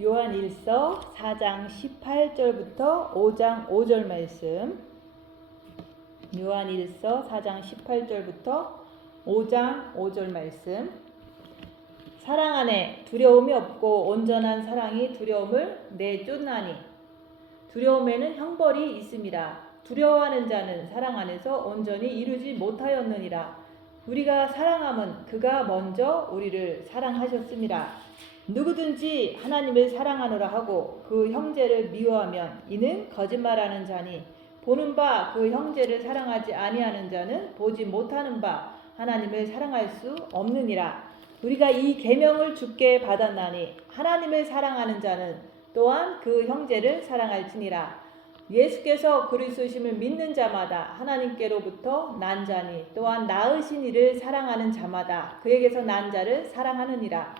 요한일서 4장 18절부터 5장 5절 말씀. 요한일서 4장 18절부터 5장 5절 말씀. 사랑 안에 두려움이 없고 온전한 사랑이 두려움을 내쫓나니 두려움에는 형벌이 있음이라. 두려워하는 자는 사랑 안에서 온전히 이루지 못하였느니라. 우리가 사랑함은 그가 먼저 우리를 사랑하셨음이라. 누구든지 하나님을 사랑하노라 하고 그 형제를 미워하면 이는 거짓말하는 자니 보는 바 그 형제를 사랑하지 아니하는 자는 보지 못하는 바 하나님을 사랑할 수 없느니라. 우리가 이 계명을 주께 받았나니 하나님을 사랑하는 자는 또한 그 형제를 사랑할지니라. 예수께서 그리스도심을 믿는 자마다 하나님께로부터 난 자니 또한 낳으신 이를 사랑하는 자마다 그에게서 난 자를 사랑하느니라.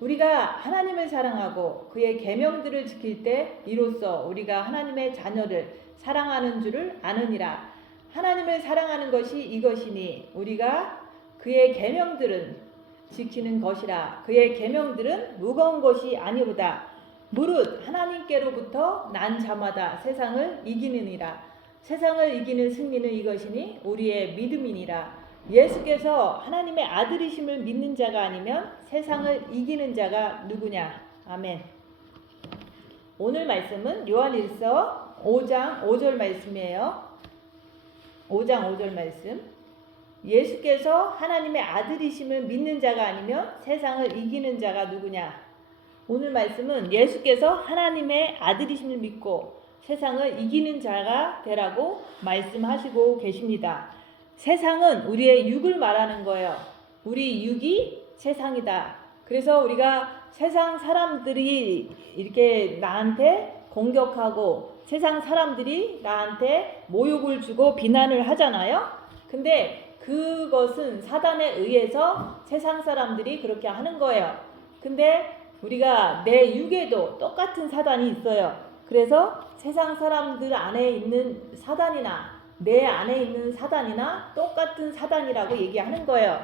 우리가 하나님을 사랑하고 그의 계명들을 지킬 때 이로써 우리가 하나님의 자녀를 사랑하는 줄을 아느니라. 하나님을 사랑하는 것이 이것이니 우리가 그의 계명들은 지키는 것이라. 그의 계명들은 무거운 것이 아니로다. 무릇 하나님께로부터 난 자마다 세상을 이기느니라. 세상을 이기는 승리는 이것이니 우리의 믿음이니라. 예수께서 하나님의 아들이심을 믿는 자가 아니면 세상을 이기는 자가 누구냐. 아멘. 오늘 말씀은 요한일서 5장 5절 말씀이에요. 5장 5절 말씀. 예수께서 하나님의 아들이심을 믿는 자가 아니면 세상을 이기는 자가 누구냐. 오늘 말씀은 예수께서 하나님의 아들이심을 믿고 세상을 이기는 자가 되라고 말씀하시고 계십니다. 세상은 우리의 육을 말하는 거예요. 우리 육이 세상이다. 그래서 우리가 세상 사람들이 이렇게 나한테 공격하고 세상 사람들이 나한테 모욕을 주고 비난을 하잖아요. 근데 그것은 사단에 의해서 세상 사람들이 그렇게 하는 거예요. 근데 우리가 내 육에도 똑같은 사단이 있어요. 그래서 세상 사람들 안에 있는 사단이나 내 안에 있는 사단이나 똑같은 사단이라고 얘기하는 거예요.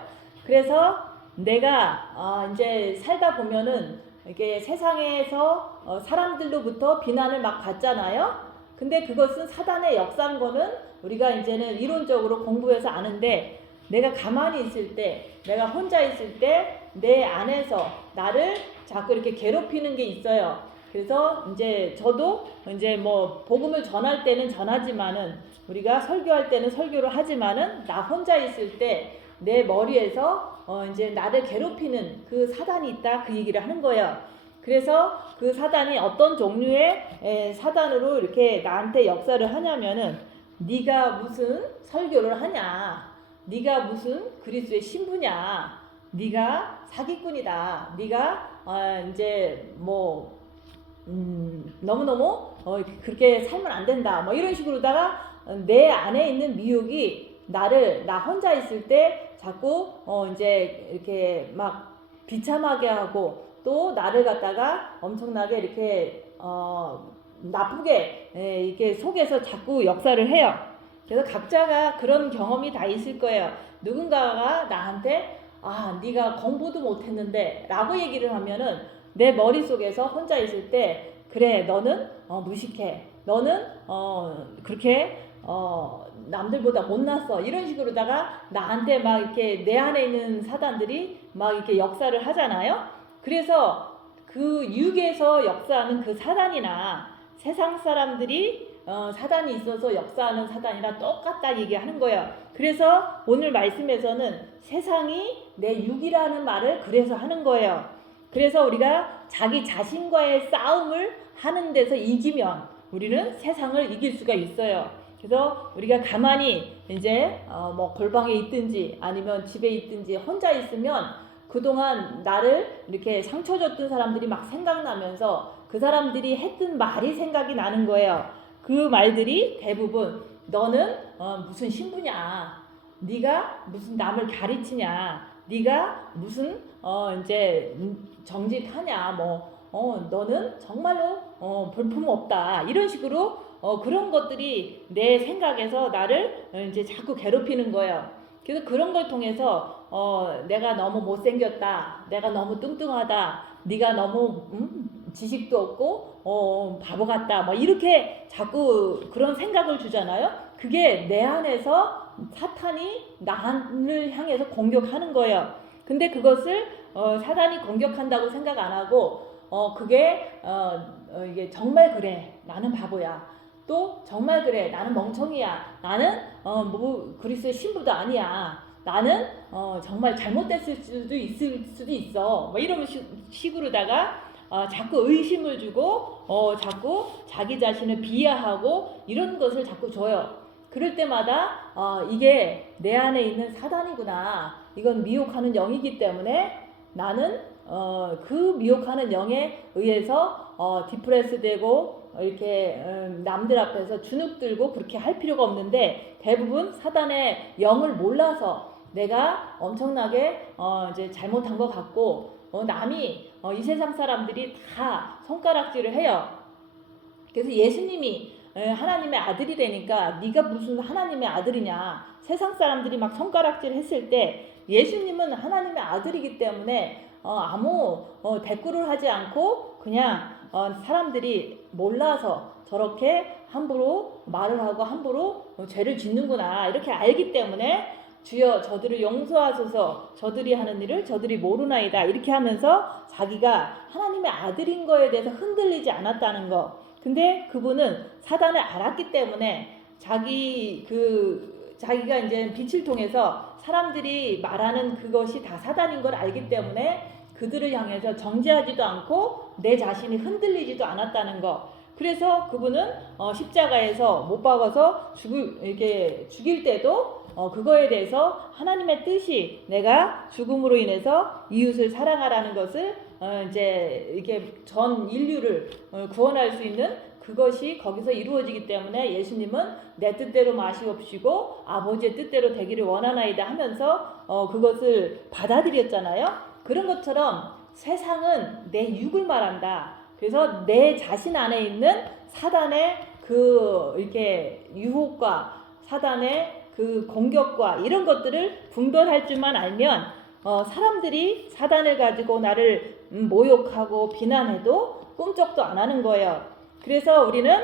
그래서 내가 이제 살다 보면은 이게 세상에서 사람들로부터 비난을 막 받잖아요. 근데 그것은 사단의 역사인 거는 우리가 이제는 이론적으로 공부해서 아는데, 내가 가만히 있을 때, 내가 혼자 있을 때 내 안에서 나를 자꾸 이렇게 괴롭히는 게 있어요. 그래서 이제 저도 이제 뭐 복음을 전할 때는 전하지만은 우리가 설교할 때는 설교를 하지만은 나 혼자 있을 때 내 머리에서 이제 나를 괴롭히는 그 사단이 있다, 그 얘기를 하는 거예요. 그래서 그 사단이 어떤 종류의 사단으로 이렇게 나한테 역사를 하냐면은, 네가 무슨 설교를 하냐, 네가 무슨 그리스도의 신부냐, 네가 사기꾼이다, 네가 이제 뭐 너무너무 그렇게 살면 안 된다, 뭐 이런 식으로다가 내 안에 있는 미혹이 나 혼자 있을 때 자꾸 이제 이렇게 막 비참하게 하고, 또 나를 갖다가 엄청나게 이렇게 나쁘게 이렇게 속에서 자꾸 역사를 해요. 그래서 각자가 그런 경험이 다 있을 거예요. 누군가가 나한테 네가 공부도 못했는데 라고 얘기를 하면은 내 머릿속에서 혼자 있을 때, 그래 너는 무식해, 너는 그렇게 남들보다 못났어, 이런 식으로다가 나한테 막 이렇게 내 안에 있는 사단들이 막 이렇게 역사를 하잖아요. 그래서 그 육에서 역사하는 그 사단이나 세상 사람들이 사단이 있어서 역사하는 사단이랑 똑같다 얘기하는 거예요. 그래서 오늘 말씀에서는 세상이 내 육이라는 말을 그래서 하는 거예요. 그래서 우리가 자기 자신과의 싸움을 하는 데서 이기면 우리는 세상을 이길 수가 있어요. 그래서 우리가 가만히 이제 뭐 골방에 있든지 아니면 집에 있든지 혼자 있으면 그동안 나를 이렇게 상처 줬던 사람들이 막 생각나면서 그 사람들이 했던 말이 생각이 나는 거예요. 그 말들이 대부분 너는 무슨 신부냐, 네가 무슨 남을 가르치냐, 네가 무슨 이제 정직하냐, 뭐 너는 정말로 볼품없다, 이런 식으로 그런 것들이 내 생각에서 나를 이제 자꾸 괴롭히는 거예요. 그래서 그런 걸 통해서 내가 너무 못생겼다, 내가 너무 뚱뚱하다, 네가 너무 지식도 없고 바보 같다 뭐 이렇게 자꾸 그런 생각을 주잖아요. 그게 내 안에서 사탄이 나를 향해서 공격하는 거예요. 근데 그것을 사단이 공격한다고 생각 안 하고 그게 이게 정말 그래 나는 바보야, 또 정말 그래 나는 멍청이야, 나는 뭐 그리스도의 신부도 아니야, 나는 정말 잘못됐을 수도 있을 수도 있어 뭐 이런 식으로다가 자꾸 의심을 주고 자꾸 자기 자신을 비하하고 이런 것을 자꾸 줘요. 그럴 때마다 이게 내 안에 있는 사단이구나, 이건 미혹하는 영이기 때문에 나는 그 미혹하는 영에 의해서 디프레스 되고 이렇게 남들 앞에서 주눅 들고 그렇게 할 필요가 없는데, 대부분 사단의 영을 몰라서 내가 엄청나게 이제 잘못한 것 같고 남이 이 세상 사람들이 다 손가락질을 해요. 그래서 예수님이 하나님의 아들이 되니까 네가 무슨 하나님의 아들이냐, 세상 사람들이 막 손가락질 했을 때 예수님은 하나님의 아들이기 때문에 아무 대꾸를 하지 않고 그냥 사람들이 몰라서 저렇게 함부로 말을 하고 함부로 죄를 짓는구나 이렇게 알기 때문에 주여 저들을 용서하소서, 저들이 하는 일을 저들이 모르나이다 이렇게 하면서 자기가 하나님의 아들인 거에 대해서 흔들리지 않았다는 거. 근데 그분은 사단을 알았기 때문에 자기가 이제 빛을 통해서 사람들이 말하는 그것이 다 사단인 걸 알기 때문에 그들을 향해서 정죄하지도 않고 내 자신이 흔들리지도 않았다는 거. 그래서 그분은 십자가에서 못 박아서 죽일 때도 그거에 대해서 하나님의 뜻이 내가 죽음으로 인해서 이웃을 사랑하라는 것을 이제 이렇게 전 인류를 구원할 수 있는 그것이 거기서 이루어지기 때문에 예수님은 내 뜻대로 마시옵시고 아버지의 뜻대로 되기를 원하나이다 하면서 그것을 받아들였잖아요. 그런 것처럼 세상은 내 육을 말한다. 그래서 내 자신 안에 있는 사단의 그 이렇게 유혹과 사단의 그 공격과 이런 것들을 분별할 줄만 알면 사람들이 사단을 가지고 나를 모욕하고 비난해도 꿈쩍도 안 하는 거예요. 그래서 우리는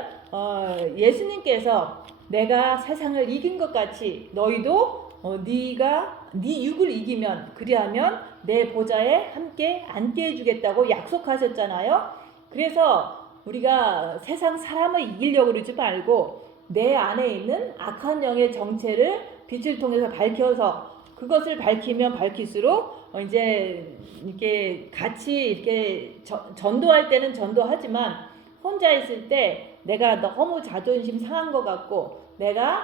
예수님께서 내가 세상을 이긴 것 같이 너희도 네가 네 육을 이기면 그리하면 내 보좌에 함께 앉게 해주겠다고 약속하셨잖아요. 그래서 우리가 세상 사람을 이기려고 그러지 말고 내 안에 있는 악한 영의 정체를 빛을 통해서 밝혀서 그것을 밝히면 밝힐수록 이제 이렇게 같이 이렇게 전도할 때는 전도하지만 혼자 있을 때 내가 너무 자존심 상한 것 같고 내가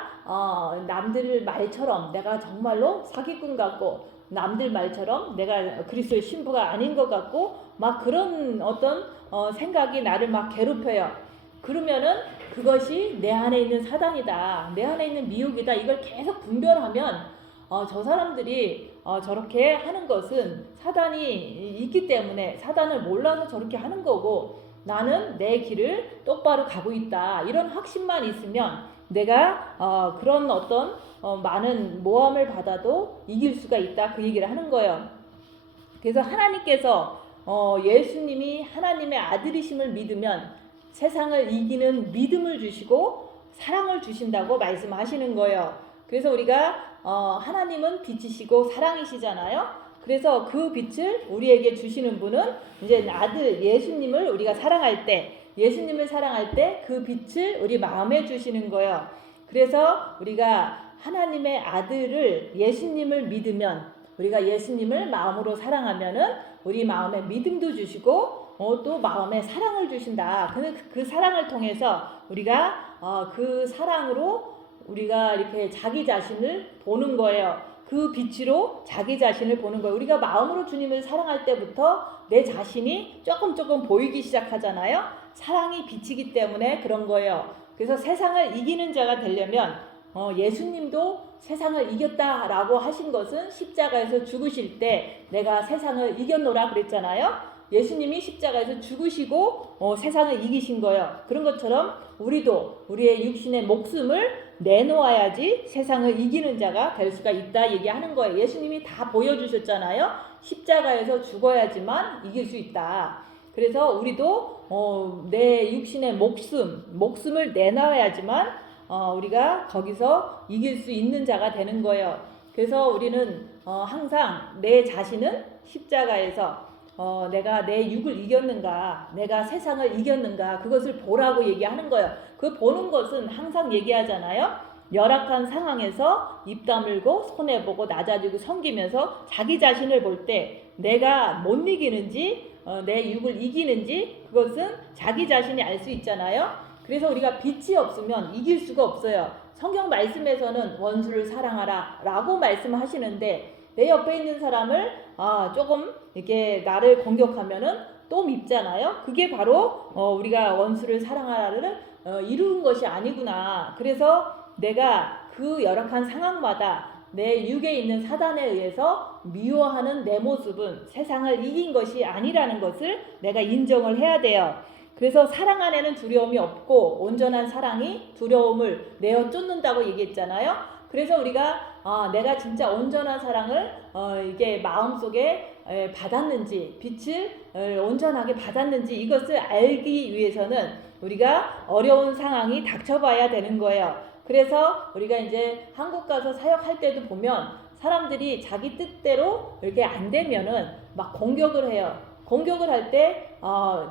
남들 말처럼 내가 정말로 사기꾼 같고 남들 말처럼 내가 그리스도의 신부가 아닌 것 같고 막 그런 어떤 생각이 나를 막 괴롭혀요. 그러면은 그것이 내 안에 있는 사단이다, 내 안에 있는 미혹이다, 이걸 계속 분별하면 저 사람들이 저렇게 하는 것은 사단이 있기 때문에 사단을 몰라서 저렇게 하는 거고 나는 내 길을 똑바로 가고 있다, 이런 확신만 있으면 내가 그런 어떤 많은 모함을 받아도 이길 수가 있다, 그 얘기를 하는 거예요. 그래서 하나님께서 예수님이 하나님의 아들이심을 믿으면 세상을 이기는 믿음을 주시고 사랑을 주신다고 말씀하시는 거예요. 그래서 우리가 하나님은 빛이시고 사랑이시잖아요. 그래서 그 빛을 우리에게 주시는 분은 이제 아들 예수님을 우리가 사랑할 때, 예수님을 사랑할 때 그 빛을 우리 마음에 주시는 거예요. 그래서 우리가 하나님의 아들을 예수님을 믿으면, 우리가 예수님을 마음으로 사랑하면은 우리 마음에 믿음도 주시고 또 마음에 사랑을 주신다. 그 사랑을 통해서 우리가 그 사랑으로 우리가 이렇게 자기 자신을 보는 거예요. 그 빛으로 자기 자신을 보는 거예요. 우리가 마음으로 주님을 사랑할 때부터 내 자신이 조금 보이기 시작하잖아요. 사랑이 빛이기 때문에 그런 거예요. 그래서 세상을 이기는 자가 되려면 예수님도 세상을 이겼다라고 하신 것은 십자가에서 죽으실 때 내가 세상을 이겼노라 그랬잖아요. 예수님이 십자가에서 죽으시고 세상을 이기신 거예요. 그런 것처럼 우리도 우리의 육신의 목숨을 내놓아야지 세상을 이기는 자가 될 수가 있다 얘기하는 거예요. 예수님이 다 보여주셨잖아요. 십자가에서 죽어야지만 이길 수 있다. 그래서 우리도 내 육신의 목숨을 내놔야지만 우리가 거기서 이길 수 있는 자가 되는 거예요. 그래서 우리는 항상 내 자신은 십자가에서 내가 내 육을 이겼는가, 내가 세상을 이겼는가, 그것을 보라고 얘기하는 거예요. 그 보는 것은 항상 얘기하잖아요. 열악한 상황에서 입 다물고 손해보고 낮아지고 섬기면서 자기 자신을 볼 때 내가 못 이기는지 내 육을 이기는지 그것은 자기 자신이 알 수 있잖아요. 그래서 우리가 빛이 없으면 이길 수가 없어요. 성경 말씀에서는 원수를 사랑하라 라고 말씀하시는데 내 옆에 있는 사람을 조금 이렇게 나를 공격하면은 또 밉잖아요. 그게 바로 우리가 원수를 사랑하라를 이루는 것이 아니구나. 그래서 내가 그 열악한 상황마다 내 육에 있는 사단에 의해서 미워하는 내 모습은 세상을 이긴 것이 아니라는 것을 내가 인정을 해야 돼요. 그래서 사랑 안에는 두려움이 없고 온전한 사랑이 두려움을 내어 쫓는다고 얘기했잖아요. 그래서 우리가 내가 진짜 온전한 사랑을 이게 마음속에 받았는지 빛을 온전하게 받았는지 이것을 알기 위해서는 우리가 어려운 상황이 닥쳐봐야 되는 거예요. 그래서 우리가 이제 한국 가서 사역할 때도 보면 사람들이 자기 뜻대로 이렇게 안 되면은 막 공격을 해요. 공격을 할 때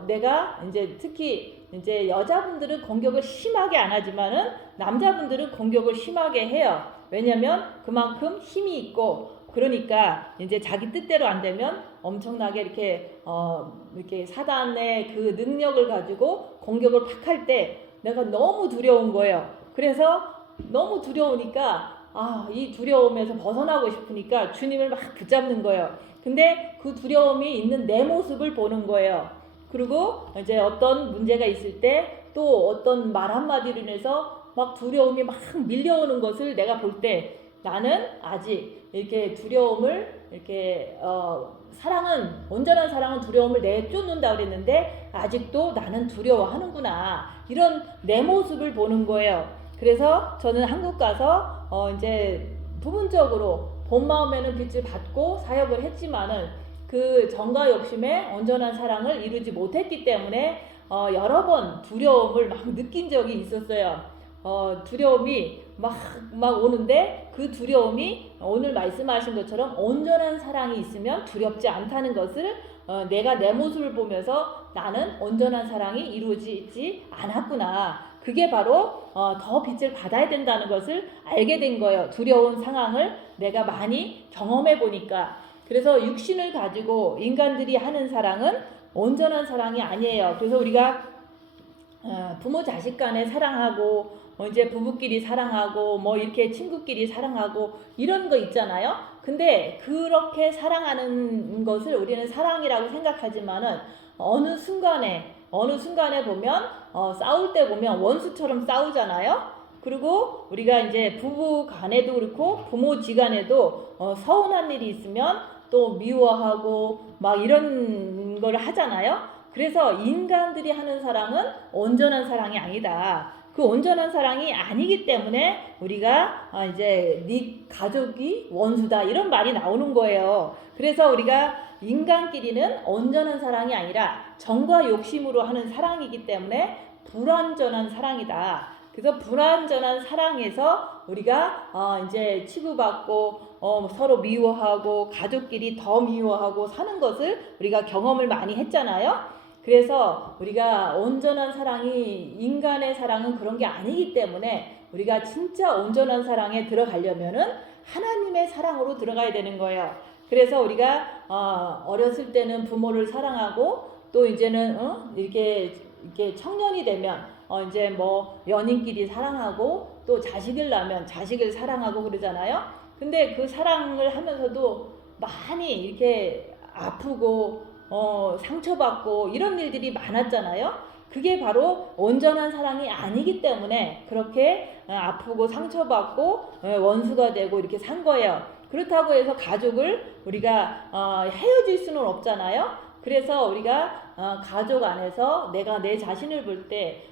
내가 이제 특히 이제 여자분들은 공격을 심하게 안 하지만은 남자분들은 공격을 심하게 해요. 왜냐면 그만큼 힘이 있고 그러니까 이제 자기 뜻대로 안 되면 엄청나게 이렇게 사단의 그 능력을 가지고 공격을 팍 할 때 내가 너무 두려운 거예요. 그래서 너무 두려우니까 이 두려움에서 벗어나고 싶으니까 주님을 막 붙잡는 거예요. 근데 그 두려움이 있는 내 모습을 보는 거예요. 그리고 이제 어떤 문제가 있을 때 또 어떤 말 한마디로 인해서 막 두려움이 막 밀려오는 것을 내가 볼 때 나는 아직 이렇게 두려움을 이렇게 온전한 사랑은 두려움을 내쫓는다 그랬는데 아직도 나는 두려워하는구나. 이런 내 모습을 보는 거예요. 그래서 저는 한국 가서 이제 부분적으로 본 마음에는 빛을 받고 사역을 했지만은 그 정과 욕심에 온전한 사랑을 이루지 못했기 때문에 여러 번 두려움을 막 느낀 적이 있었어요. 두려움이 막 오는데 그 두려움이 오늘 말씀하신 것처럼 온전한 사랑이 있으면 두렵지 않다는 것을 내가 내 모습을 보면서 나는 온전한 사랑이 이루어지지 않았구나. 그게 바로 더 빛을 받아야 된다는 것을 알게 된 거예요. 두려운 상황을 내가 많이 경험해 보니까. 그래서 육신을 가지고 인간들이 하는 사랑은 온전한 사랑이 아니에요. 그래서 우리가 부모 자식 간에 사랑하고 이제 부부끼리 사랑하고 뭐 이렇게 친구끼리 사랑하고 이런 거 있잖아요. 근데 그렇게 사랑하는 것을 우리는 사랑이라고 생각하지만은 어느 순간에 보면 싸울 때 보면 원수처럼 싸우잖아요. 그리고 우리가 이제 부부 간에도 그렇고 부모지간에도 서운한 일이 있으면 또 미워하고 막 이런 걸 하잖아요. 그래서 인간들이 하는 사랑은 온전한 사랑이 아니다. 그 온전한 사랑이 아니기 때문에 우리가 이제 네 가족이 원수다 이런 말이 나오는 거예요. 그래서 우리가 인간끼리는 온전한 사랑이 아니라 정과 욕심으로 하는 사랑이기 때문에 불완전한 사랑이다. 그래서 불완전한 사랑에서 우리가 이제 치부받고 서로 미워하고 가족끼리 더 미워하고 사는 것을 우리가 경험을 많이 했잖아요. 그래서 우리가 온전한 사랑이 인간의 사랑은 그런 게 아니기 때문에 우리가 진짜 온전한 사랑에 들어가려면은 하나님의 사랑으로 들어가야 되는 거예요. 그래서 우리가 어렸을 때는 부모를 사랑하고 또 이제는 이렇게 청년이 되면 이제 뭐 연인끼리 사랑하고 또 자식을 낳으면 자식을 사랑하고 그러잖아요. 근데 그 사랑을 하면서도 많이 이렇게 아프고 상처받고 이런 일들이 많았잖아요. 그게 바로 온전한 사랑이 아니기 때문에 그렇게 아프고 상처받고 원수가 되고 이렇게 산 거예요. 그렇다고 해서 가족을 우리가 헤어질 수는 없잖아요. 그래서 우리가 가족 안에서 내가 내 자신을 볼 때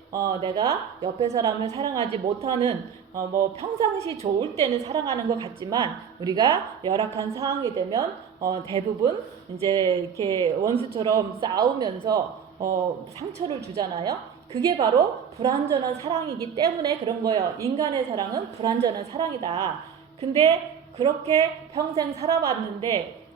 내가 옆에 사람을 사랑하지 못하는 뭐 평상시 좋을 때는 사랑하는 것 같지만 우리가 열악한 상황이 되면 대부분 이제 이렇게 원수처럼 싸우면서 상처를 주잖아요. 그게 바로 불완전한 사랑이기 때문에 그런 거예요. 인간의 사랑은 불완전한 사랑이다. 근데 그렇게 평생 살아왔는데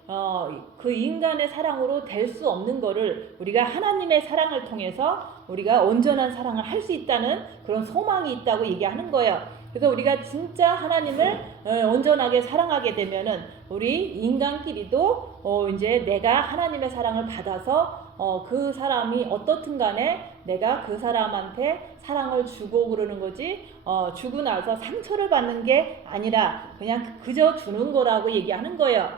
그 인간의 사랑으로 될 수 없는 거를 우리가 하나님의 사랑을 통해서 우리가 온전한 사랑을 할 수 있다는 그런 소망이 있다고 얘기하는 거예요. 그래서 우리가 진짜 하나님을 온전하게 사랑하게 되면은 우리 인간끼리도 이제 내가 하나님의 사랑을 받아서 그 사람이 어떻든 간에 내가 그 사람한테 사랑을 주고 그러는 거지 주고 나서 상처를 받는 게 아니라 그냥 그저 주는 거라고 얘기하는 거예요.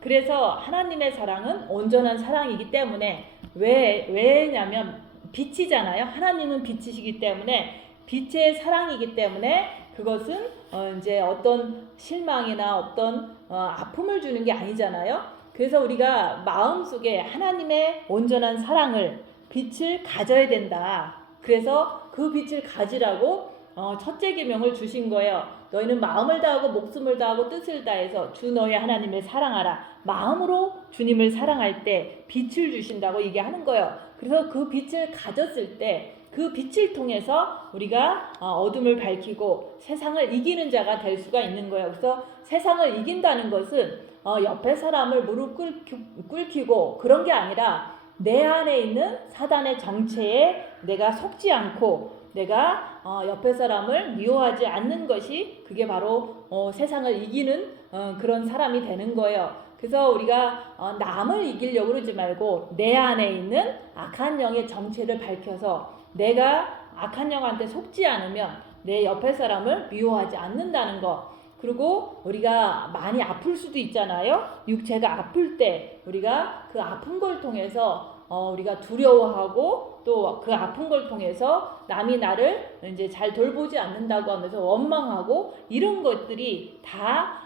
그래서 하나님의 사랑은 온전한 사랑이기 때문에 왜냐면 빛이잖아요. 하나님은 빛이시기 때문에 빛의 사랑이기 때문에 그것은 이제 어떤 실망이나 어떤 아픔을 주는 게 아니잖아요. 그래서 우리가 마음속에 하나님의 온전한 사랑을 빛을 가져야 된다. 그래서 그 빛을 가지라고 첫째 계명을 주신 거예요. 너희는 마음을 다하고 목숨을 다하고 뜻을 다해서 주 너희 하나님을 사랑하라. 마음으로 주님을 사랑할 때 빛을 주신다고 얘기하는 거예요. 그래서 그 빛을 가졌을 때 그 빛을 통해서 우리가 어둠을 밝히고 세상을 이기는 자가 될 수가 있는 거예요. 그래서 세상을 이긴다는 것은 옆에 사람을 무릎 꿇히고 그런 게 아니라 내 안에 있는 사단의 정체에 내가 속지 않고 내가 옆에 사람을 미워하지 않는 것이 그게 바로 세상을 이기는 그런 사람이 되는 거예요. 그래서 우리가 남을 이기려고 그러지 말고 내 안에 있는 악한 영의 정체를 밝혀서 내가 악한 영한테 속지 않으면 내 옆에 사람을 미워하지 않는다는 거. 그리고 우리가 많이 아플 수도 있잖아요. 육체가 아플 때 우리가 그 아픈 걸 통해서 우리가 두려워하고 또 그 아픈 걸 통해서 남이 나를 이제 잘 돌보지 않는다고 하면서 원망하고 이런 것들이 다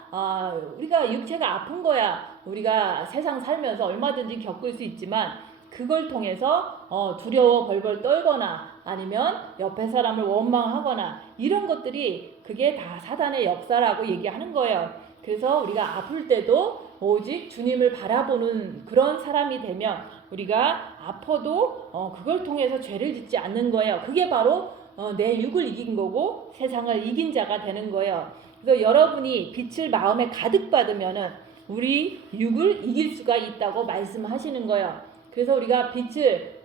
우리가 육체가 아픈 거야. 우리가 세상 살면서 얼마든지 겪을 수 있지만 그걸 통해서 두려워 벌벌 떨거나 아니면 옆에 사람을 원망하거나 이런 것들이 그게 다 사단의 역사라고 얘기하는 거예요. 그래서 우리가 아플 때도 오직 주님을 바라보는 그런 사람이 되면 우리가 아파도 그걸 통해서 죄를 짓지 않는 거예요. 그게 바로 내 육을 이긴 거고 세상을 이긴 자가 되는 거예요. 그래서 여러분이 빛을 마음에 가득 받으면은 우리 육을 이길 수가 있다고 말씀하시는 거예요. 그래서 우리가 빛을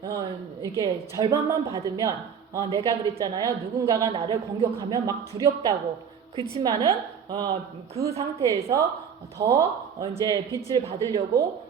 이렇게 절반만 받으면 내가 그랬잖아요. 누군가가 나를 공격하면 막 두렵다고. 그렇지만은 그 상태에서 더 이제 빛을 받으려고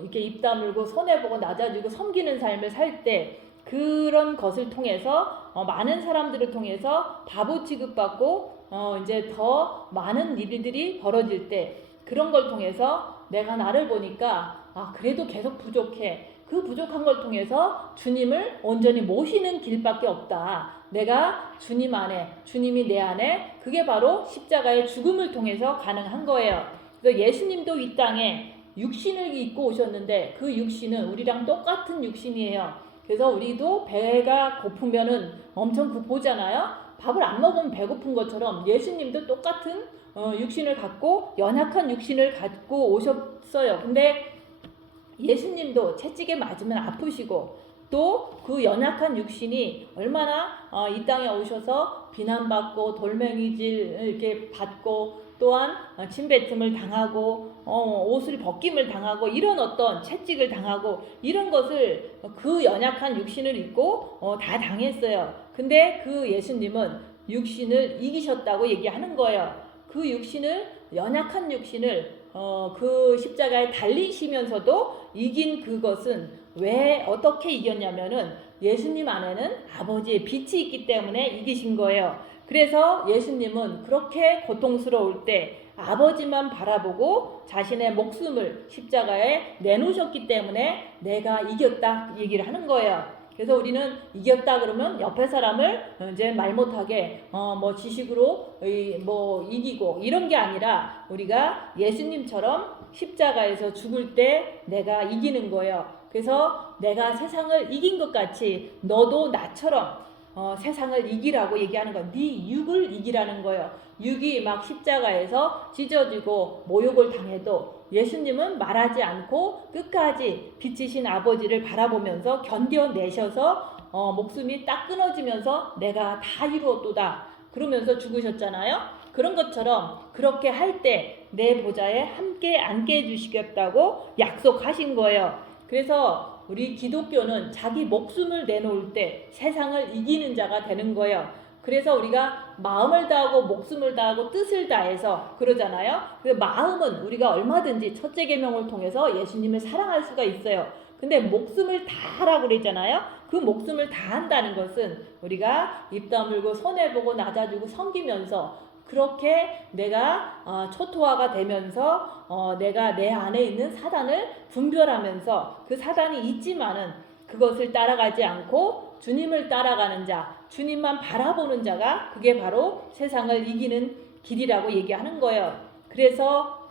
이렇게 입 다물고 손해 보고 낮아지고 섬기는 삶을 살 때 그런 것을 통해서 많은 사람들을 통해서 바보 취급받고 이제 더 많은 일들이 벌어질 때 그런 걸 통해서 내가 나를 보니까 그래도 계속 부족해. 그 부족한 걸 통해서 주님을 온전히 모시는 길밖에 없다. 내가 주님 안에, 주님이 내 안에, 그게 바로 십자가의 죽음을 통해서 가능한 거예요. 그래서 예수님도 이 땅에 육신을 입고 오셨는데 그 육신은 우리랑 똑같은 육신이에요. 그래서 우리도 배가 고프면은 엄청 고프잖아요. 밥을 안 먹으면 배고픈 것처럼 예수님도 똑같은 육신을 갖고 연약한 육신을 갖고 오셨어요. 근데 예수님도 채찍에 맞으면 아프시고 또 그 연약한 육신이 얼마나 이 땅에 오셔서 비난받고 돌멩이질 이렇게 받고 또한 침뱉음을 당하고 옷을 벗김을 당하고 이런 어떤 채찍을 당하고 이런 것을 그 연약한 육신을 입고 다 당했어요. 근데 그 예수님은 육신을 이기셨다고 얘기하는 거예요. 그 육신을 연약한 육신을 그 십자가에 달리시면서도 이긴 그것은 왜 어떻게 이겼냐면은 예수님 안에는 아버지의 빛이 있기 때문에 이기신 거예요. 그래서 예수님은 그렇게 고통스러울 때 아버지만 바라보고 자신의 목숨을 십자가에 내놓으셨기 때문에 내가 이겼다 얘기를 하는 거예요. 그래서 우리는 이겼다 그러면 옆에 사람을 이제 말 못하게 뭐 지식으로 뭐 이기고 이런 게 아니라 우리가 예수님처럼 십자가에서 죽을 때 내가 이기는 거예요. 그래서 내가 세상을 이긴 것 같이 너도 나처럼 세상을 이기라고 얘기하는 거예요. 네 육을 이기라는 거예요. 육이 막 십자가에서 찢어지고 모욕을 당해도 예수님은 말하지 않고 끝까지 빛이신 아버지를 바라보면서 견뎌내셔서 목숨이 딱 끊어지면서 내가 다 이루었도다 그러면서 죽으셨잖아요. 그런 것처럼 그렇게 할 때 내 보좌에 함께 앉게 해주시겠다고 약속하신 거예요. 그래서 우리 기독교는 자기 목숨을 내놓을 때 세상을 이기는 자가 되는 거예요. 그래서 우리가 마음을 다하고 목숨을 다하고 뜻을 다해서 그러잖아요. 그 마음은 우리가 얼마든지 첫째 계명을 통해서 예수님을 사랑할 수가 있어요. 근데 목숨을 다하라고 그러잖아요. 그 목숨을 다한다는 것은 우리가 입 다물고 손해보고 낮아주고 섬기면서 그렇게 내가 초토화가 되면서 내가 내 안에 있는 사단을 분별하면서 그 사단이 있지만은 그것을 따라가지 않고 주님을 따라가는 자, 주님만 바라보는 자가 그게 바로 세상을 이기는 길이라고 얘기하는 거예요. 그래서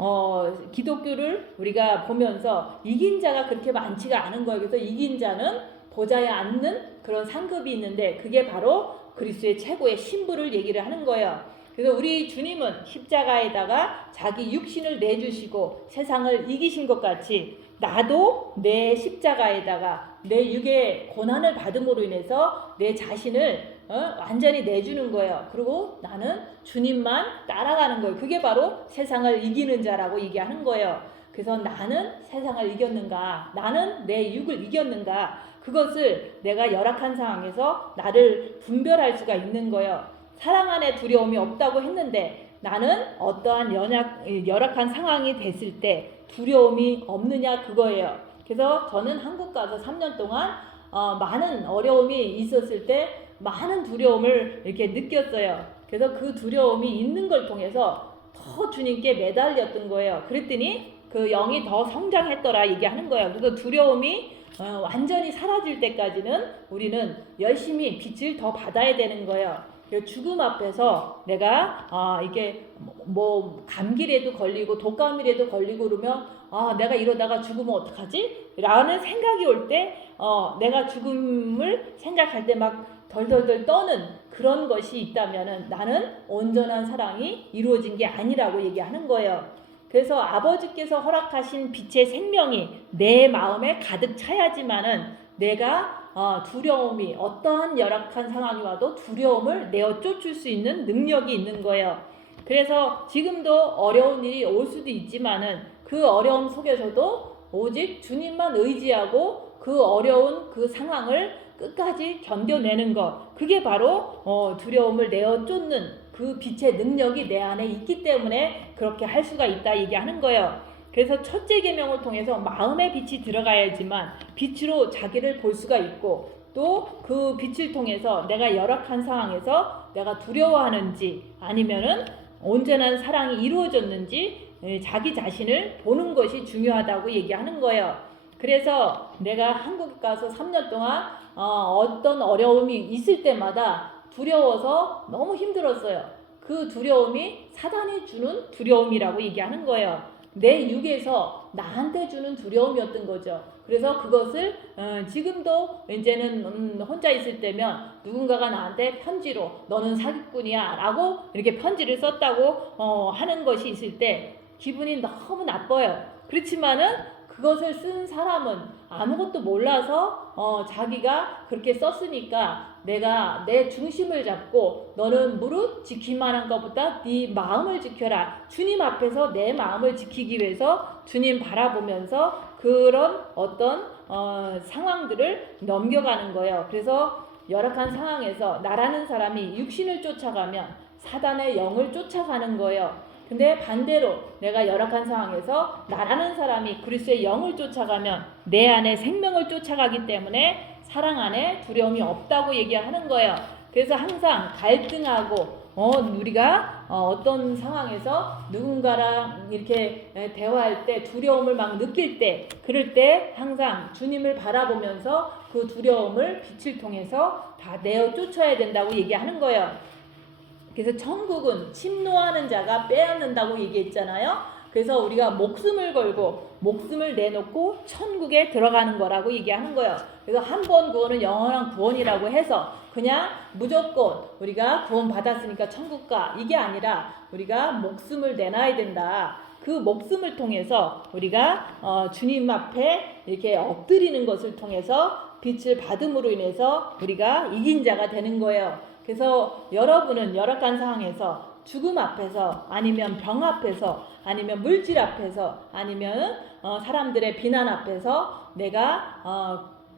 기독교를 우리가 보면서 이긴 자가 그렇게 많지가 않은 거예요. 그래서 이긴 자는 보좌에 앉는 그런 상급이 있는데 그게 바로 그리스도의 최고의 신부를 얘기를 하는 거예요. 그래서 우리 주님은 십자가에다가 자기 육신을 내주시고 세상을 이기신 것 같이 나도 내 십자가에다가 내 육의 고난을 받음으로 인해서 내 자신을 완전히 내주는 거예요. 그리고 나는 주님만 따라가는 거예요. 그게 바로 세상을 이기는 자라고 얘기하는 거예요. 그래서 나는 세상을 이겼는가? 나는 내 육을 이겼는가? 그것을 내가 열악한 상황에서 나를 분별할 수가 있는 거예요. 사랑 안에 두려움이 없다고 했는데 나는 어떠한 열악한 상황이 됐을 때 두려움이 없느냐 그거예요. 그래서 저는 한국 가서 3년 동안 많은 어려움이 있었을 때 많은 두려움을 이렇게 느꼈어요. 그래서 그 두려움이 있는 걸 통해서 더 주님께 매달렸던 거예요. 그랬더니 그 영이 더 성장했더라 얘기하는 거예요. 그래서 두려움이 완전히 사라질 때까지는 우리는 열심히 빛을 더 받아야 되는 거예요. 죽음 앞에서 내가 이게 뭐 감기라도 걸리고 독감이라도 걸리고 그러면 내가 이러다가 죽으면 어떡하지? 라는 생각이 올 때 내가 죽음을 생각할 때 막 덜덜덜 떠는 그런 것이 있다면은 나는 온전한 사랑이 이루어진 게 아니라고 얘기하는 거예요. 그래서 아버지께서 허락하신 빛의 생명이 내 마음에 가득 차야지만은 내가 두려움이 어떠한 열악한 상황이 와도 두려움을 내어 쫓을 수 있는 능력이 있는 거예요. 그래서 지금도 어려운 일이 올 수도 있지만은 그 어려움 속에서도 오직 주님만 의지하고 그 어려운 그 상황을 끝까지 견뎌내는 것, 그게 바로 두려움을 내어 쫓는 그 빛의 능력이 내 안에 있기 때문에 그렇게 할 수가 있다 얘기하는 거예요. 그래서 첫째 계명을 통해서 마음의 빛이 들어가야지만 빛으로 자기를 볼 수가 있고 또 그 빛을 통해서 내가 열악한 상황에서 내가 두려워하는지 아니면은 온전한 사랑이 이루어졌는지 자기 자신을 보는 것이 중요하다고 얘기하는 거예요. 그래서 내가 한국 가서 3년 동안 어떤 어려움이 있을 때마다 두려워서 너무 힘들었어요. 그 두려움이 사단이 주는 두려움이라고 얘기하는 거예요. 내 육에서 나한테 주는 두려움이었던 거죠. 그래서 그것을 지금도 이제는 혼자 있을 때면 누군가가 나한테 편지로 너는 사기꾼이야 라고 이렇게 편지를 썼다고 하는 것이 있을 때 기분이 너무 나빠요. 그렇지만은 그것을 쓴 사람은 아무것도 몰라서 자기가 그렇게 썼으니까 내가 내 중심을 잡고 너는 무릇 지키만 한 것보다 네 마음을 지켜라. 주님 앞에서 내 마음을 지키기 위해서 주님 바라보면서 그런 어떤 상황들을 넘겨가는 거예요. 그래서 열악한 상황에서 나라는 사람이 육신을 쫓아가면 사단의 영을 쫓아가는 거예요. 근데 반대로 내가 열악한 상황에서 나라는 사람이 그리스도의 영을 쫓아가면 내 안에 생명을 쫓아가기 때문에 사랑 안에 두려움이 없다고 얘기하는 거예요. 그래서 항상 갈등하고 우리가 어떤 상황에서 누군가랑 이렇게 대화할 때 두려움을 막 느낄 때 그럴 때 항상 주님을 바라보면서 그 두려움을 빛을 통해서 다 내어 쫓아야 된다고 얘기하는 거예요. 그래서 천국은 침노하는 자가 빼앗는다고 얘기했잖아요. 그래서 우리가 목숨을 걸고 목숨을 내놓고 천국에 들어가는 거라고 얘기하는 거예요. 그래서 한 번 구원은 영원한 구원이라고 해서 그냥 무조건 우리가 구원 받았으니까 천국 가 이게 아니라 우리가 목숨을 내놔야 된다. 그 목숨을 통해서 우리가 주님 앞에 이렇게 엎드리는 것을 통해서 빛을 받음으로 인해서 우리가 이긴 자가 되는 거예요. 그래서 여러분은 열악한 상황에서 죽음 앞에서 아니면 병 앞에서 아니면 물질 앞에서 아니면 사람들의 비난 앞에서 내가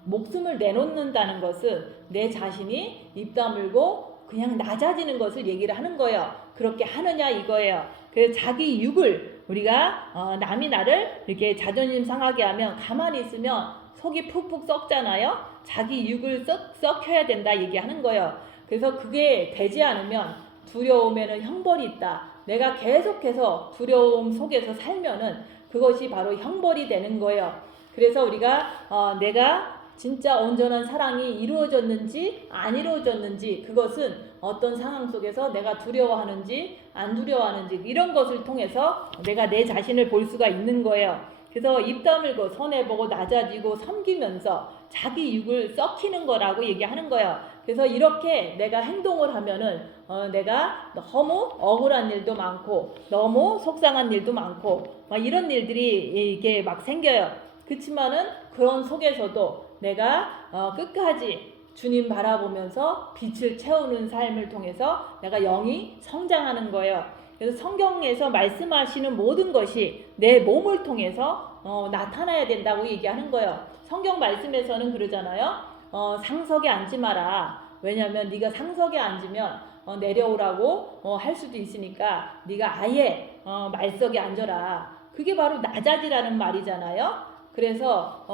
목숨을 내놓는다는 것은 내 자신이 입 다물고 그냥 낮아지는 것을 얘기를 하는 거예요. 그렇게 하느냐 이거예요. 그래서 자기 육을 우리가 남이 나를 이렇게 자존심 상하게 하면 가만히 있으면 속이 푹푹 썩잖아요. 자기 육을 썩혀야 된다 얘기하는 거예요. 그래서 그게 되지 않으면 두려움에는 형벌이 있다. 내가 계속해서 두려움 속에서 살면은 그것이 바로 형벌이 되는 거예요. 그래서 우리가 내가 진짜 온전한 사랑이 이루어졌는지 안 이루어졌는지 그것은 어떤 상황 속에서 내가 두려워하는지 안 두려워하는지 이런 것을 통해서 내가 내 자신을 볼 수가 있는 거예요. 그래서 입 다물고 손해보고 낮아지고 섬기면서 자기 육을 썩히는 거라고 얘기하는 거예요. 그래서 이렇게 내가 행동을 하면은 내가 너무 억울한 일도 많고 너무 속상한 일도 많고 막 이런 일들이 이게 막 생겨요. 그렇지만은 그런 속에서도 내가 끝까지 주님 바라보면서 빛을 채우는 삶을 통해서 내가 영이 성장하는 거예요. 그래서 성경에서 말씀하시는 모든 것이 내 몸을 통해서 나타나야 된다고 얘기하는 거예요. 성경 말씀에서는 그러잖아요. 상석에 앉지 마라. 왜냐하면 네가 상석에 앉으면 내려오라고 할 수도 있으니까 네가 아예 말석에 앉아라. 그게 바로 낮아지라는 말이잖아요. 그래서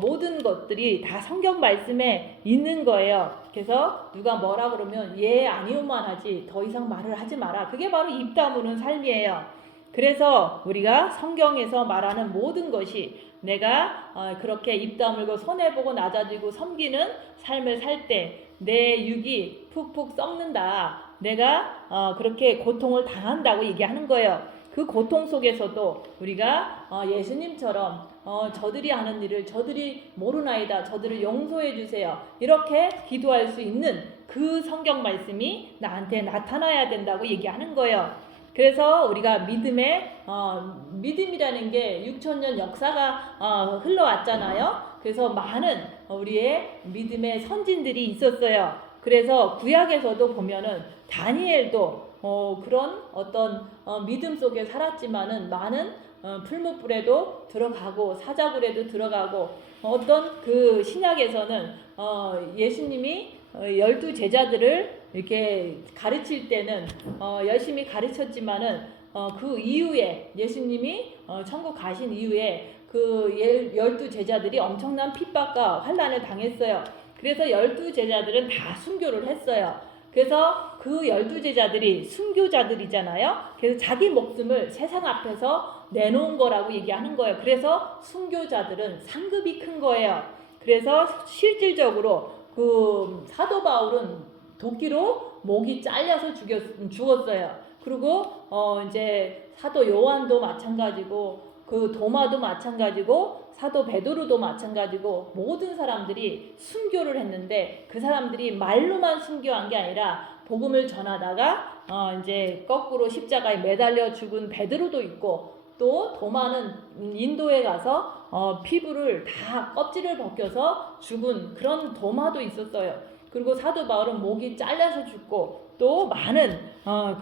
모든 것들이 다 성경 말씀에 있는 거예요. 그래서 누가 뭐라 그러면 예 아니오만 하지 더 이상 말을 하지 마라. 그게 바로 입 다무는 삶이에요. 그래서 우리가 성경에서 말하는 모든 것이 내가 그렇게 입 다물고 손해보고 낮아지고 섬기는 삶을 살 때 내 육이 푹푹 썩는다. 내가 그렇게 고통을 당한다고 얘기하는 거예요. 그 고통 속에서도 우리가 예수님처럼 저들이 하는 일을 저들이 모르나이다. 저들을 용서해 주세요. 이렇게 기도할 수 있는 그 성경 말씀이 나한테 나타나야 된다고 얘기하는 거예요. 그래서 우리가 믿음이라는 게 6,000년 역사가 흘러왔잖아요. 그래서 많은 우리의 믿음의 선진들이 있었어요. 그래서 구약에서도 보면은 다니엘도 그런 어떤 믿음 속에 살았지만은 많은 풀무불에도 들어가고 사자굴에도 들어가고 어떤 그 신약에서는 예수님이 12 제자들을 이렇게 가르칠 때는 열심히 가르쳤지만은 그 이후에 예수님이 천국 가신 이후에 그 12 제자들이 엄청난 핍박과 환난을 당했어요. 그래서 12 제자들은 다 순교를 했어요. 그래서 그 12 제자들이 순교자들이잖아요. 그래서 자기 목숨을 세상 앞에서 내놓은 거라고 얘기하는 거예요. 그래서 순교자들은 상급이 큰 거예요. 그래서 실질적으로 그 사도 바울은 도끼로 목이 잘려서 죽었어요. 그리고 이제 사도 요한도 마찬가지고 그 도마도 마찬가지고 사도 베드로도 마찬가지고 모든 사람들이 순교를 했는데 그 사람들이 말로만 순교한 게 아니라 복음을 전하다가 이제 거꾸로 십자가에 매달려 죽은 베드로도 있고 또 도마는 인도에 가서 피부를 다 껍질을 벗겨서 죽은 그런 도마도 있었어요. 그리고 사도 바울은 목이 잘려서 죽고 또 많은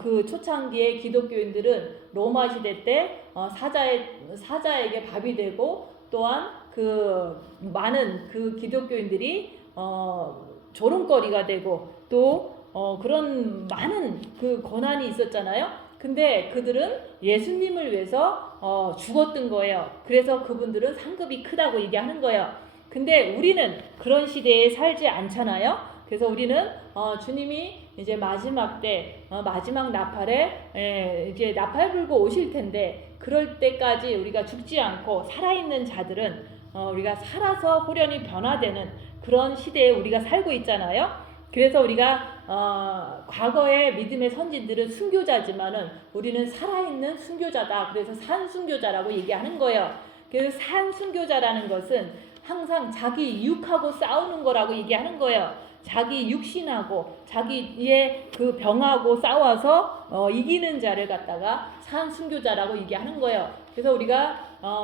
그 초창기의 기독교인들은 로마 시대 때 사자에게 밥이 되고 또한 그 많은 그 기독교인들이 조롱거리가 되고 또 그런 많은 그 고난이 있었잖아요. 근데 그들은 예수님을 위해서 죽었던 거예요. 그래서 그분들은 상급이 크다고 얘기하는 거예요. 근데 우리는 그런 시대에 살지 않잖아요. 그래서 우리는 주님이 이제 마지막 때 마지막 나팔에 이제 나팔 불고 오실 텐데 그럴 때까지 우리가 죽지 않고 살아있는 자들은 우리가 살아서 호련히 변화되는 그런 시대에 우리가 살고 있잖아요. 그래서 우리가 과거의 믿음의 선진들은 순교자지만은 우리는 살아있는 순교자다. 그래서 산순교자라고 얘기하는 거예요. 그래서 산순교자라는 것은 항상 자기 육하고 싸우는 거라고 얘기하는 거예요. 자기 육신하고 자기의 그 병하고 싸워서 이기는 자를 갖다가 산순교자라고 얘기하는 거예요. 그래서 우리가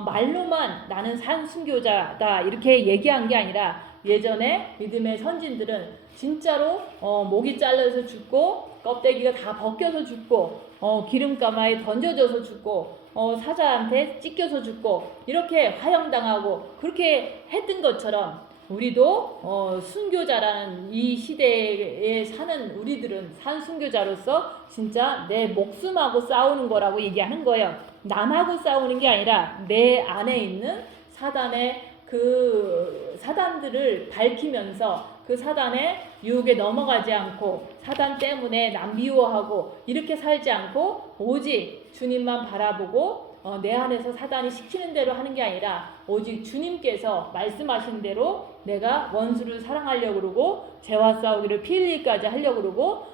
말로만 나는 산순교자다 이렇게 얘기한 게 아니라 예전에 믿음의 선진들은 진짜로 목이 잘려서 죽고 껍데기가 다 벗겨서 죽고 기름가마에 던져져서 죽고 사자한테 찢겨서 죽고 이렇게 화형당하고 그렇게 했던 것처럼 우리도 순교자라는 이 시대에 사는 우리들은 산순교자로서 진짜 내 목숨하고 싸우는 거라고 얘기하는 거예요. 남하고 싸우는 게 아니라 내 안에 있는 사단의 그 사단들을 밝히면서 그 사단의 유혹에 넘어가지 않고 사단 때문에 남 미워하고 이렇게 살지 않고 오직 주님만 바라보고 내 안에서 사단이 시키는 대로 하는 게 아니라 오직 주님께서 말씀하신 대로 내가 원수를 사랑하려고 그러고 죄와 싸우기를 피 흘리기까지 하려고 그러고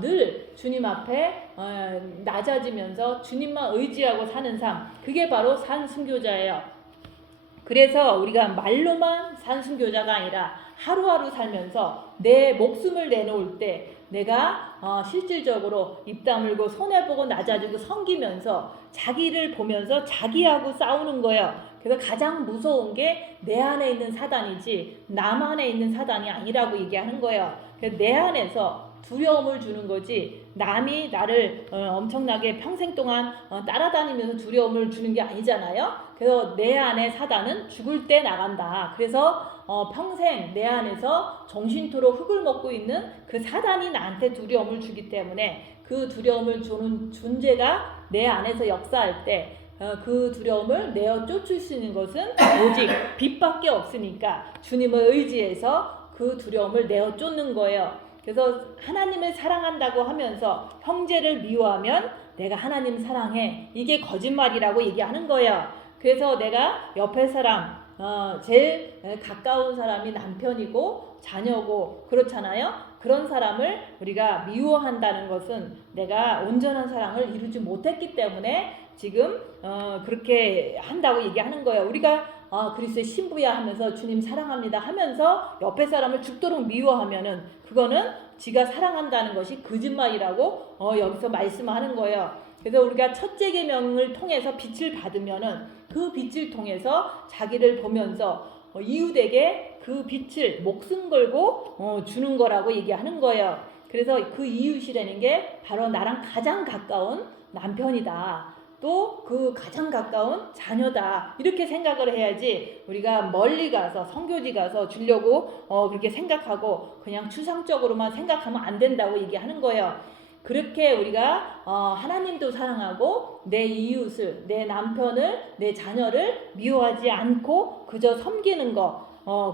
늘 주님 앞에 낮아지면서 주님만 의지하고 사는 삶, 그게 바로 산순교자예요. 그래서 우리가 말로만 산순교자가 아니라 하루하루 살면서 내 목숨을 내놓을 때 내가 실질적으로 입 다물고 손해보고 낮아지고 섬기면서 자기를 보면서 자기하고 싸우는 거예요. 그래서 가장 무서운 게 내 안에 있는 사단이지 남 안에 있는 사단이 아니라고 얘기하는 거예요. 그래서 내 안에서 두려움을 주는 거지 남이 나를 엄청나게 평생 동안 따라다니면서 두려움을 주는 게 아니잖아요. 그래서 내 안에 사단은 죽을 때 나간다. 그래서 평생 내 안에서 정신토록 흙을 먹고 있는 그 사단이 나한테 두려움을 주기 때문에 그 두려움을 주는 존재가 내 안에서 역사할 때 그 두려움을 내어 쫓을 수 있는 것은 오직 빛밖에 없으니까 주님을 의지해서 그 두려움을 내어 쫓는 거예요. 그래서 하나님을 사랑한다고 하면서 형제를 미워하면 내가 하나님 사랑해, 이게 거짓말이라고 얘기하는 거예요. 그래서 내가 옆에 사람 제일 가까운 사람이 남편이고 자녀고 그렇잖아요. 그런 사람을 우리가 미워한다는 것은 내가 온전한 사랑을 이루지 못했기 때문에 지금 그렇게 한다고 얘기하는 거예요. 우리가 그리스도의 신부야 하면서 주님 사랑합니다 하면서 옆에 사람을 죽도록 미워하면은 그거는 지가 사랑한다는 것이 거짓말이라고 여기서 말씀하는 거예요. 그래서 우리가 첫째 계명을 통해서 빛을 받으면은 그 빛을 통해서 자기를 보면서 이웃에게 그 빛을 목숨 걸고 주는 거라고 얘기하는 거예요. 그래서 그 이웃이라는 게 바로 나랑 가장 가까운 남편이다. 또 그 가장 가까운 자녀다. 이렇게 생각을 해야지 우리가 멀리 가서 성교지 가서 주려고 그렇게 생각하고 그냥 추상적으로만 생각하면 안 된다고 얘기하는 거예요. 그렇게 우리가 하나님도 사랑하고 내 이웃을, 내 남편을, 내 자녀를 미워하지 않고 그저 섬기는 거,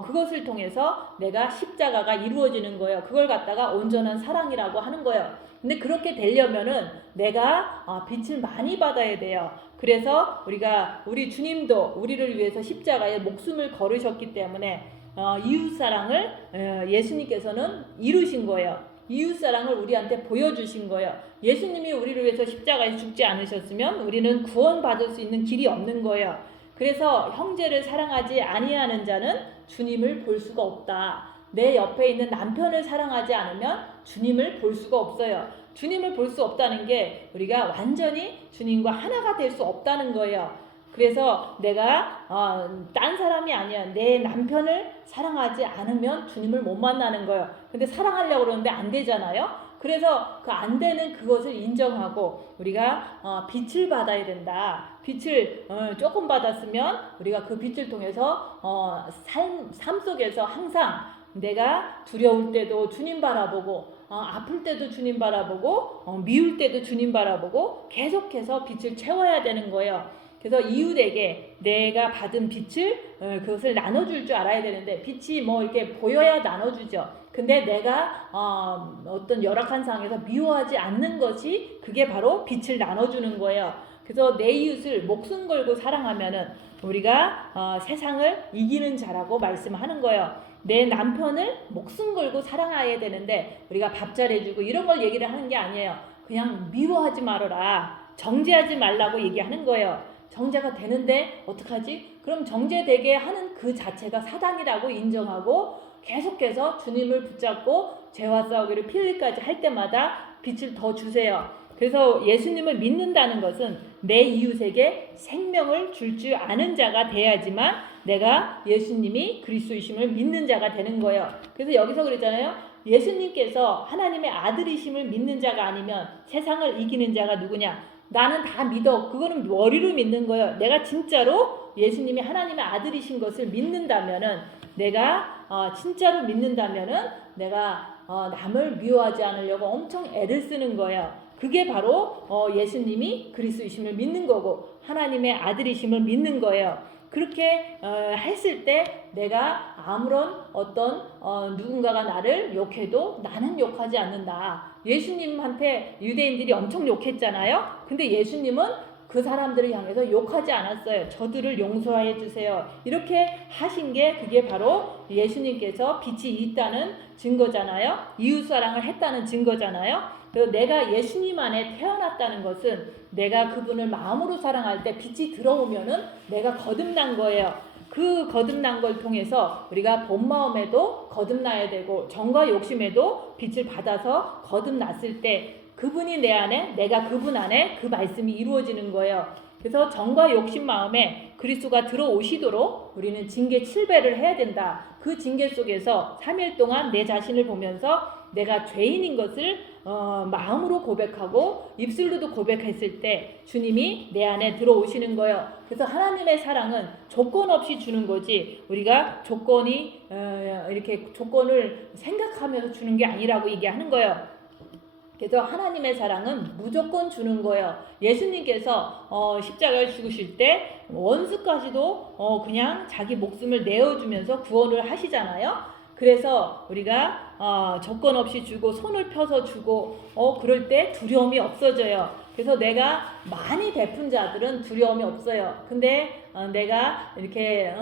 그것을 통해서 내가 십자가가 이루어지는 거예요. 그걸 갖다가 온전한 사랑이라고 하는 거예요. 근데 그렇게 되려면은 내가 빛을 많이 받아야 돼요. 그래서 우리 주님도 우리를 위해서 십자가에 목숨을 걸으셨기 때문에 이웃사랑을 예수님께서는 이루신 거예요. 이웃사랑을 우리한테 보여주신 거예요. 예수님이 우리를 위해서 십자가에 죽지 않으셨으면 우리는 구원받을 수 있는 길이 없는 거예요. 그래서 형제를 사랑하지 아니하는 자는 주님을 볼 수가 없다. 내 옆에 있는 남편을 사랑하지 않으면 주님을 볼 수가 없어요. 주님을 볼 수 없다는 게 우리가 완전히 주님과 하나가 될 수 없다는 거예요. 그래서 내가 딴 사람이 아니야. 내 남편을 사랑하지 않으면 주님을 못 만나는 거예요. 근데 사랑하려고 그러는데 안 되잖아요. 그래서 그 안 되는 그것을 인정하고 우리가 빛을 받아야 된다. 빛을 조금 받았으면 우리가 그 빛을 통해서 삶 속에서 항상 내가 두려울 때도 주님 바라보고 아플 때도 주님 바라보고 미울 때도 주님 바라보고 계속해서 빛을 채워야 되는 거예요. 그래서 이웃에게 내가 받은 빛을 그것을 나눠줄 줄 알아야 되는데 빛이 뭐 이렇게 보여야 나눠주죠. 근데 내가 어떤 열악한 상황에서 미워하지 않는 것이 그게 바로 빛을 나눠주는 거예요. 그래서 내 이웃을 목숨 걸고 사랑하면은 우리가 세상을 이기는 자라고 말씀하는 거예요. 내 남편을 목숨 걸고 사랑해야 되는데 우리가 밥 잘해주고 이런 걸 얘기를 하는 게 아니에요. 그냥 미워하지 말아라. 정죄하지 말라고 얘기하는 거예요. 정죄가 되는데 어떡하지? 그럼 정죄되게 하는 그 자체가 사단이라고 인정하고 계속해서 주님을 붙잡고 죄와 싸우기를 필리까지 할 때마다 빛을 더 주세요. 그래서 예수님을 믿는다는 것은 내 이웃에게 생명을 줄 줄 아는 자가 돼야지만 내가 예수님이 그리스도이심을 믿는 자가 되는 거예요. 그래서 여기서 그랬잖아요. 예수님께서 하나님의 아들이심을 믿는 자가 아니면 세상을 이기는 자가 누구냐? 나는 다 믿어. 그거는 머리로 믿는 거예요. 내가 진짜로 예수님이 하나님의 아들이신 것을 믿는다면은 내가 진짜로 믿는다면은 내가 남을 미워하지 않으려고 엄청 애를 쓰는 거예요. 그게 바로 예수님이 그리스도이심을 믿는 거고 하나님의 아들이심을 믿는 거예요. 그렇게 했을 때 내가 아무런 어떤 누군가가 나를 욕해도 나는 욕하지 않는다. 예수님한테 유대인들이 엄청 욕했잖아요. 근데 예수님은 그 사람들을 향해서 욕하지 않았어요. 저들을 용서해 주세요. 이렇게 하신 게 그게 바로 예수님께서 빛이 있다는 증거잖아요. 이웃사랑을 했다는 증거잖아요. 그래서 내가 예수님 안에 태어났다는 것은 내가 그분을 마음으로 사랑할 때 빛이 들어오면은 내가 거듭난 거예요. 그 거듭난 걸 통해서 우리가 본 마음에도 거듭나야 되고 정과 욕심에도 빛을 받아서 거듭났을 때 그분이 내 안에 내가 그분 안에 그 말씀이 이루어지는 거예요. 그래서 정과 욕심 마음에 그리스도가 들어오시도록 우리는 징계 7배를 해야 된다. 그 징계 속에서 3일 동안 내 자신을 보면서 내가 죄인인 것을 마음으로 고백하고 입술로도 고백했을 때 주님이 내 안에 들어오시는 거예요. 그래서 하나님의 사랑은 조건 없이 주는 거지 우리가 조건이 이렇게 조건을 생각하면서 주는 게 아니라고 얘기하는 거예요. 그래서 하나님의 사랑은 무조건 주는 거예요. 예수님께서 십자가를 죽으실 때 원수까지도 그냥 자기 목숨을 내어주면서 구원을 하시잖아요. 그래서 우리가 조건 없이 주고 손을 펴서 주고 그럴 때 두려움이 없어져요. 그래서 내가 많이 베푼 자들은 두려움이 없어요. 근데 내가 이렇게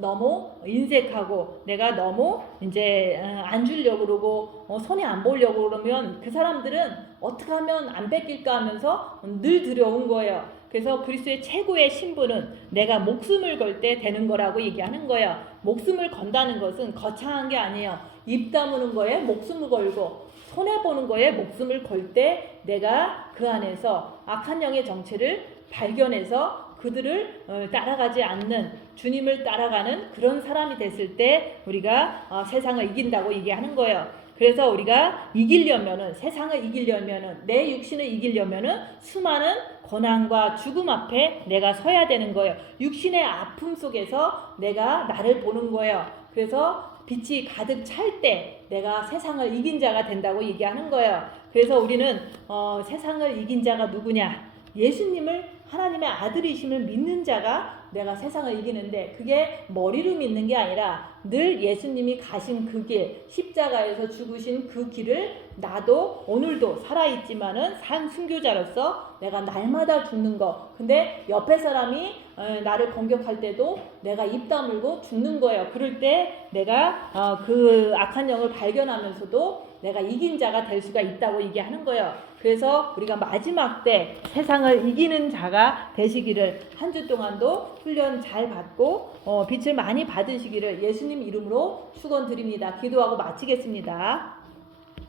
너무 인색하고 내가 너무 이제 안 주려고 그러고 손에 안 보려고 그러면 그 사람들은 어떻게 하면 안 뺏길까 하면서 늘 두려운 거예요. 그래서 그리스도의 최고의 신분은 내가 목숨을 걸 때 되는 거라고 얘기하는 거예요. 목숨을 건다는 것은 거창한 게 아니에요. 입 다무는 거에 목숨을 걸고 손해보는 거에 목숨을 걸 때 내가 그 안에서 악한 영의 정체를 발견해서 그들을 따라가지 않는 주님을 따라가는 그런 사람이 됐을 때 우리가 세상을 이긴다고 얘기하는 거예요. 그래서 우리가 이기려면은 세상을 이기려면은 내 육신을 이기려면은 수많은 고난과 죽음 앞에 내가 서야 되는 거예요. 육신의 아픔 속에서 내가 나를 보는 거예요. 그래서 빛이 가득 찰 때 내가 세상을 이긴 자가 된다고 얘기하는 거예요. 그래서 우리는 세상을 이긴 자가 누구냐? 예수님을 하나님의 아들이심을 믿는 자가 내가 세상을 이기는데 그게 머리로 믿는 게 아니라 늘 예수님이 가신 그 길, 십자가에서 죽으신 그 길을 나도 오늘도 살아있지만은 산 순교자로서 내가 날마다 죽는 거. 근데 옆에 사람이 나를 공격할 때도 내가 입 다물고 죽는 거예요. 그럴 때 내가 그 악한 영을 발견하면서도 내가 이긴 자가 될 수가 있다고 얘기하는 거예요. 그래서 우리가 마지막 때 세상을 이기는 자가 되시기를 한 주 동안도 훈련 잘 받고 빛을 많이 받으시기를 예수님 이름으로 축원드립니다. 기도하고 마치겠습니다.